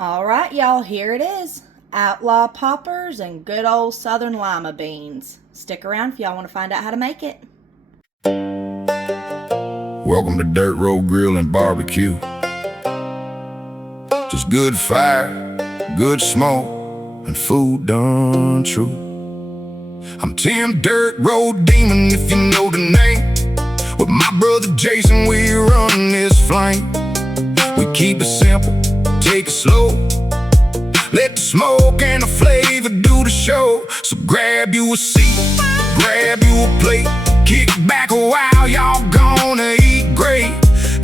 All right, y'all, here it is. Outlaw Poppers and good old Southern Lima beans. Stick around if y'all want to find out how to make it. Welcome to Dirt Road Grill and Barbecue. Just good fire, good smoke, and food done true. I'm Tim Dirt Road Demon, if you know the name. With my brother Jason, we run this flame. We keep it simple, take it slow. Let the smoke and the flavor do the show. So grab you a seat, grab you a plate. Kick back a while, y'all gonna eat great.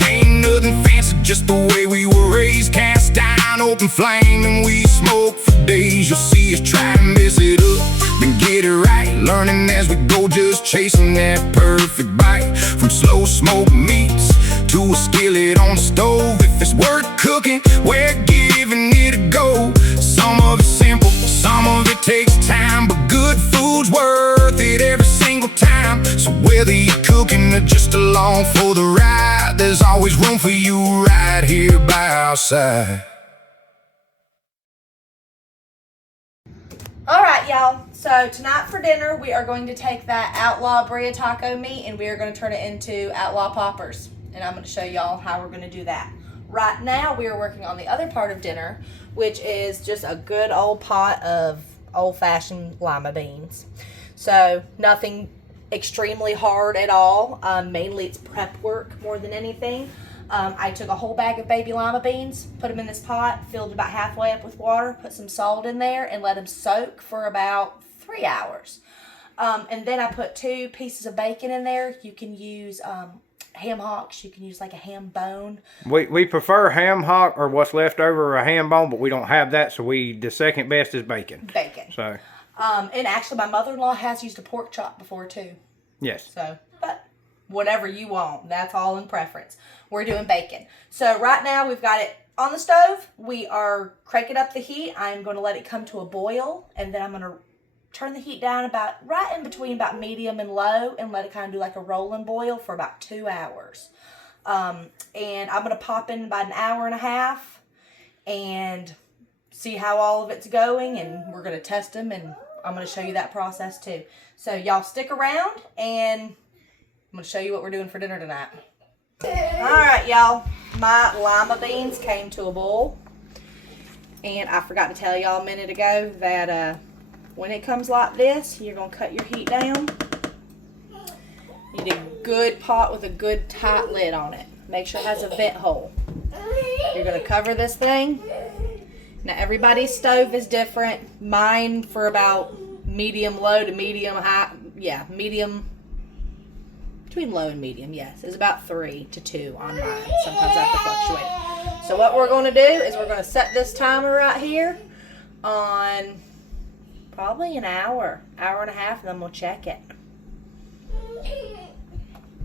Ain't nothing fancy, just the way we were raised. Cast iron, open flame, and we smoke for days. You'll see us try and mess it up, then get it right. Learning as we go, just chasing that perfect bite. From slow smoke meats to a skillet on the stove. If it's worth cooking, we're giving it a go. Some of it's simple, some of it takes time, but good food's worth it every single time. So whether you're cooking or just along for the ride, there's always room for you right here by our side. Alright, y'all, so tonight for dinner we are going to take that Outlaw Birria taco meat and we are going to turn it into Outlaw Poppers. And I'm going to show y'all how we're going to do that. Right now we are working on the other part of dinner, which is just a good old pot of old-fashioned lima beans. So nothing extremely hard at all. Mainly it's prep work more than anything. I took a whole bag of baby lima beans, put them in this pot, filled it about halfway up with water, put some salt in there, and let them soak for about 3 hours. And then I put 2 pieces of bacon in there. You can use ham hocks. You can use like a ham bone. We prefer ham hock or what's left over a ham bone, but we don't have that, so the second best is bacon. Bacon. So. And actually my mother-in-law has used a pork chop before too. Yes. So, but whatever you want, that's all in preference. We're doing bacon. So right now we've got it on the stove. We are cranking up the heat. I'm going to let it come to a boil, and then I'm going to turn the heat down about right in between about medium and low, and let it kind of do like a rolling boil for about 2 hours. And I'm going to pop in about an hour and a half and see how all of it's going, and we're going to test them, and I'm going to show you that process too. So y'all stick around, and I'm going to show you what we're doing for dinner tonight. Alright, y'all, my lima beans came to a boil, and I forgot to tell y'all a minute ago that when it comes like this, you're going to cut your heat down. You need a good pot with a good tight lid on it. Make sure it has a vent hole. You're going to cover this thing. Now everybody's stove is different. Mine for about medium low to medium high, medium, between low and medium, yes, is about 3 to 2 on mine. Sometimes I have to fluctuate. So what we're going to do is we're going to set this timer right here on probably an hour and a half, and then we'll check it.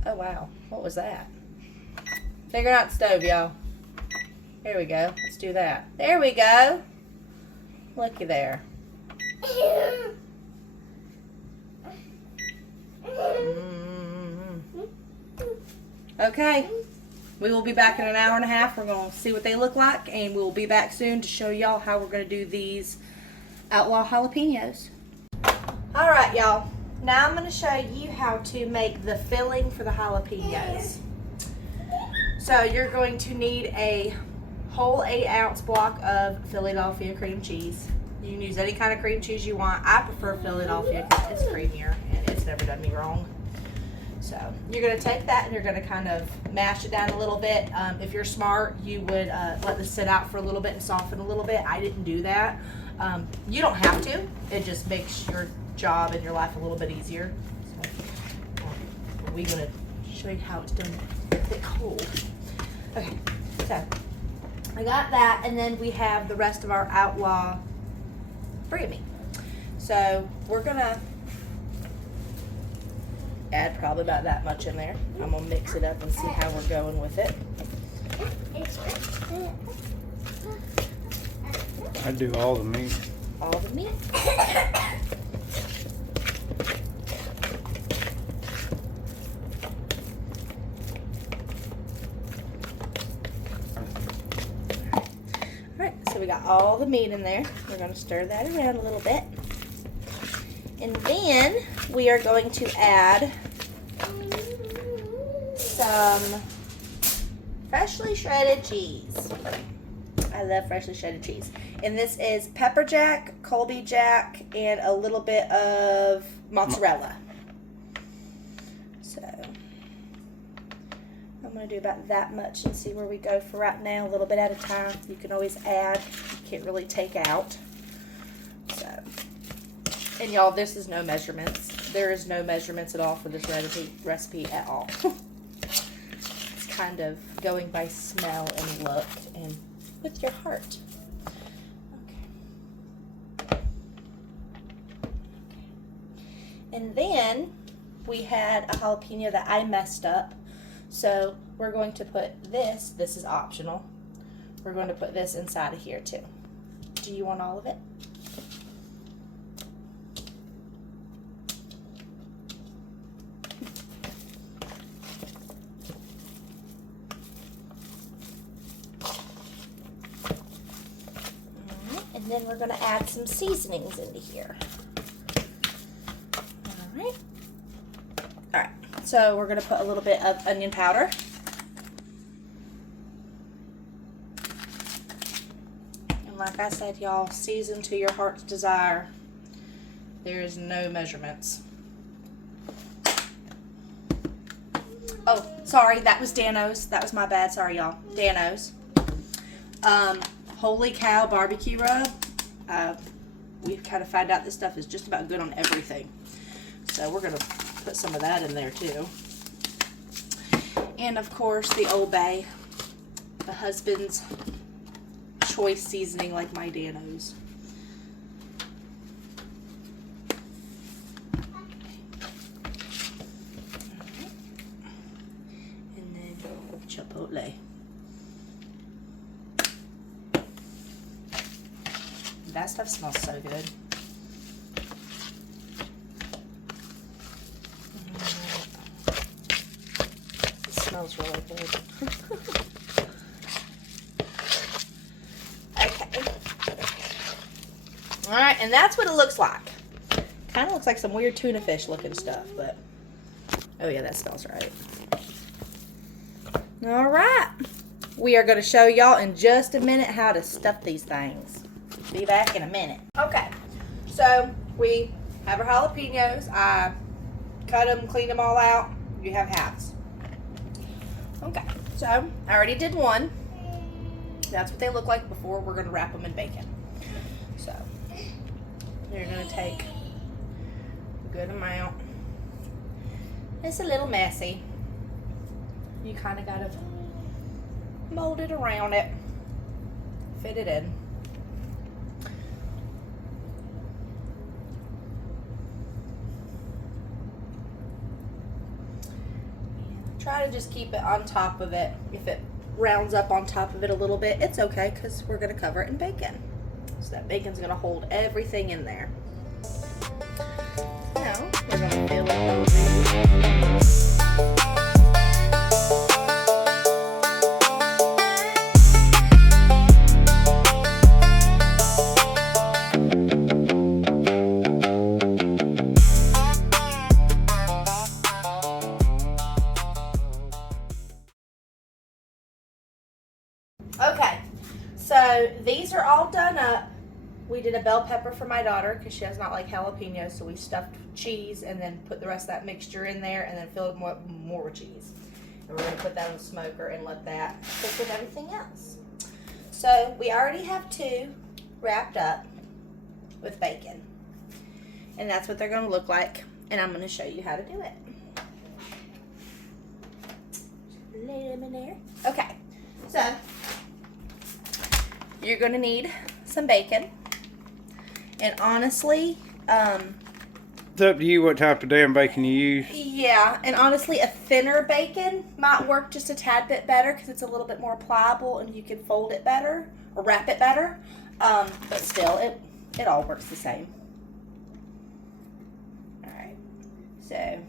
Oh wow, what was that? Figuring out the stove, y'all. There we go. Let's do that. There we go. Looky there. Okay. We will be back in an hour and a half. We're going to see what they look like, and we'll be back soon to show y'all how we're going to do these Outlaw jalapeños. Alright, y'all. Now I'm going to show you how to make the filling for the jalapeños. So you're going to need a whole 8-ounce block of Philadelphia cream cheese. You can use any kind of cream cheese you want. I prefer Philadelphia because it's creamier and it's never done me wrong. So you're going to take that and you're going to kind of mash it down a little bit. If you're smart, you would let this sit out for a little bit and soften a little bit. I didn't do that. You don't have to. It just makes your job and your life a little bit easier. So we're going to show you how it's done with it cold. Okay, so I got that, and then we have the rest of our Outlaw Birria meat. So we're gonna add probably about that much in there. I'm gonna mix it up and see how we're going with it. I do all the meat. All the meat. we got all the meat in there. We're going to stir that around a little bit. And then we are going to add some freshly shredded cheese. I love freshly shredded cheese. And this is pepper jack, Colby jack, and a little bit of mozzarella. So I'm going to do about that much and see where we go for right now, a little bit at a time. You can always add, you can't really take out. So, and y'all, this is no measurements. There is no measurements at all for this recipe at all. It's kind of going by smell and look and with your heart. Okay. And then we had a jalapeno that I messed up. So we're going to put this is optional. We're going to put this inside of here too. Do you want all of it? And then we're going to add some seasonings into here. Alright. Alright, so we're going to put a little bit of onion powder. And like I said, y'all, season to your heart's desire. There is no measurements. Oh, sorry, that was Dano's. That was my bad. Sorry, y'all. Dano's. Holy cow barbecue rub. We've kind of found out this stuff is just about good on everything. So we're going to put some of that in there too. And of course the Old Bay. The husband's choice seasoning like my Dano's. And then chipotle. That stuff smells so good. It smells really good. Okay. Alright, and that's what it looks like. Kind of looks like some weird tuna fish looking stuff, but oh yeah, that smells right. Alright. We are going to show y'all in just a minute how to stuff these things. Be back in a minute. Okay, so we have our jalapenos. I cut them, clean them all out. You have halves. Okay, so I already did one. That's what they look like before we're going to wrap them in bacon. So you're going to take a good amount. It's a little messy. You kind of got to mold it around it, fit it in. Try to just keep it on top of it. If it rounds up on top of it a little bit, it's okay because we're going to cover it in bacon. So that bacon's going to hold everything in there. Now, we're going to fill it. Okay, so these are all done up. We did a bell pepper for my daughter because she does not like jalapenos, so we stuffed cheese and then put the rest of that mixture in there and then filled it more with cheese. And we're going to put that on the smoker and let that cook with everything else. So we already have two wrapped up with bacon. And that's what they're going to look like. And I'm going to show you how to do it. Lay them in there. Okay, so you're going to need some bacon. And honestly, it's up to you what type of damn bacon you use. yeah, and honestly, a thinner bacon might work just a tad bit better because it's a little bit more pliable and you can fold it better or wrap it better. But still, it all works the same. Alright, so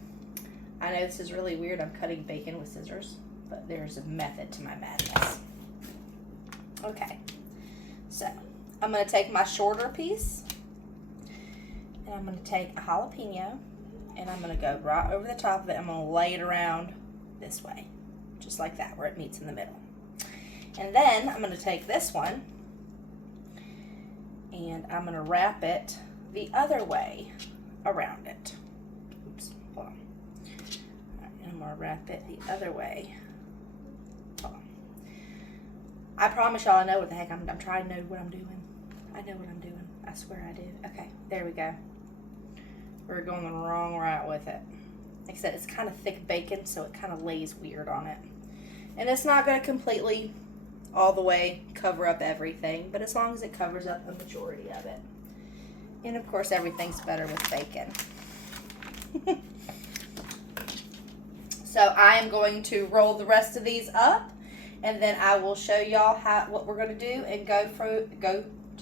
I know this is really weird. I'm cutting bacon with scissors, but there's a method to my madness. Okay. So I'm going to take my shorter piece, and I'm going to take a jalapeno, and I'm going to go right over the top of it. I'm going to lay it around this way, just like that, where it meets in the middle. And then I'm going to take this one, and I'm going to wrap it the other way around it. Oops, hold on. All right, I'm going to wrap it the other way. Hold on. I promise y'all I know what the heck I'm trying to know what I'm doing. I know what I'm doing. I swear I do. Okay, there we go. We're going the wrong route with it. Like I said, it's kind of thick bacon, so it kind of lays weird on it. And it's not going to completely all the way cover up everything, but as long as it covers up the majority of it. And of course, everything's better with bacon. So I am going to roll the rest of these up, and then I will show y'all what we're going to do and go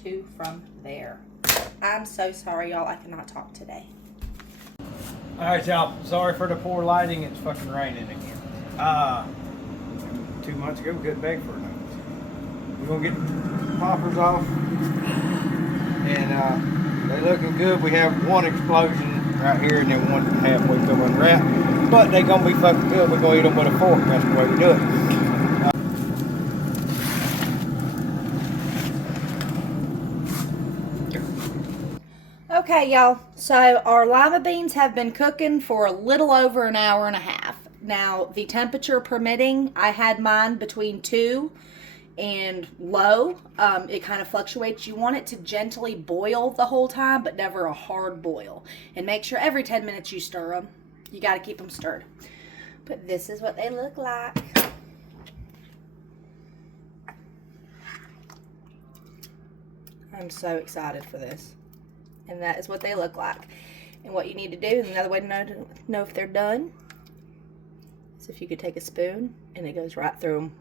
to from there. I'm so sorry, y'all. I cannot talk today. All right, y'all. Sorry for the poor lighting. It's fucking raining again. 2 months ago, we couldn't beg for it. We're gonna get the poppers off, and they're looking good. We have one explosion right here, and then one halfway through unwrapped. But they gonna be fucking good. We're gonna eat them with a fork. That's the way we do it. Okay, y'all. So our lima beans have been cooking for a little over an hour and a half. Now, the temperature permitting, I had mine between 2 and low. It kind of fluctuates. You want it to gently boil the whole time, but never a hard boil. And make sure every 10 minutes you stir them. You got to keep them stirred. But this is what they look like. I'm so excited for this. And that is what they look like. And what you need to do, and another way to know if they're done, is if you could take a spoon and it goes right through them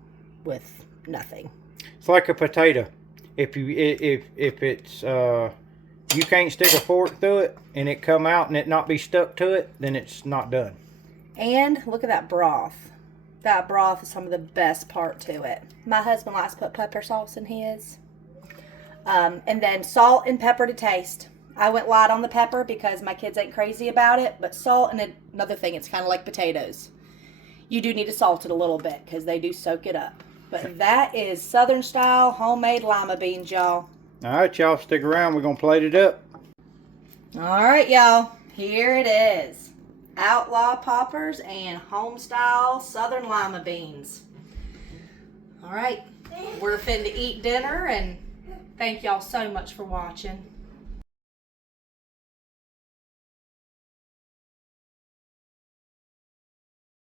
with nothing. It's like a potato. If it's you can't stick a fork through it and it come out and it not be stuck to it, then it's not done. And look at that broth. That broth is some of the best part to it. My husband likes to put pepper sauce in his. And then salt and pepper to taste. I went light on the pepper because my kids ain't crazy about it. But salt, and another thing, it's kind of like potatoes. You do need to salt it a little bit because they do soak it up. But that is Southern style homemade lima beans, y'all. All right, y'all, stick around. We're going to plate it up. All right, y'all. Here it is. Outlaw Poppers and homestyle Southern lima beans. All right. We're finna eat dinner, and thank y'all so much for watching.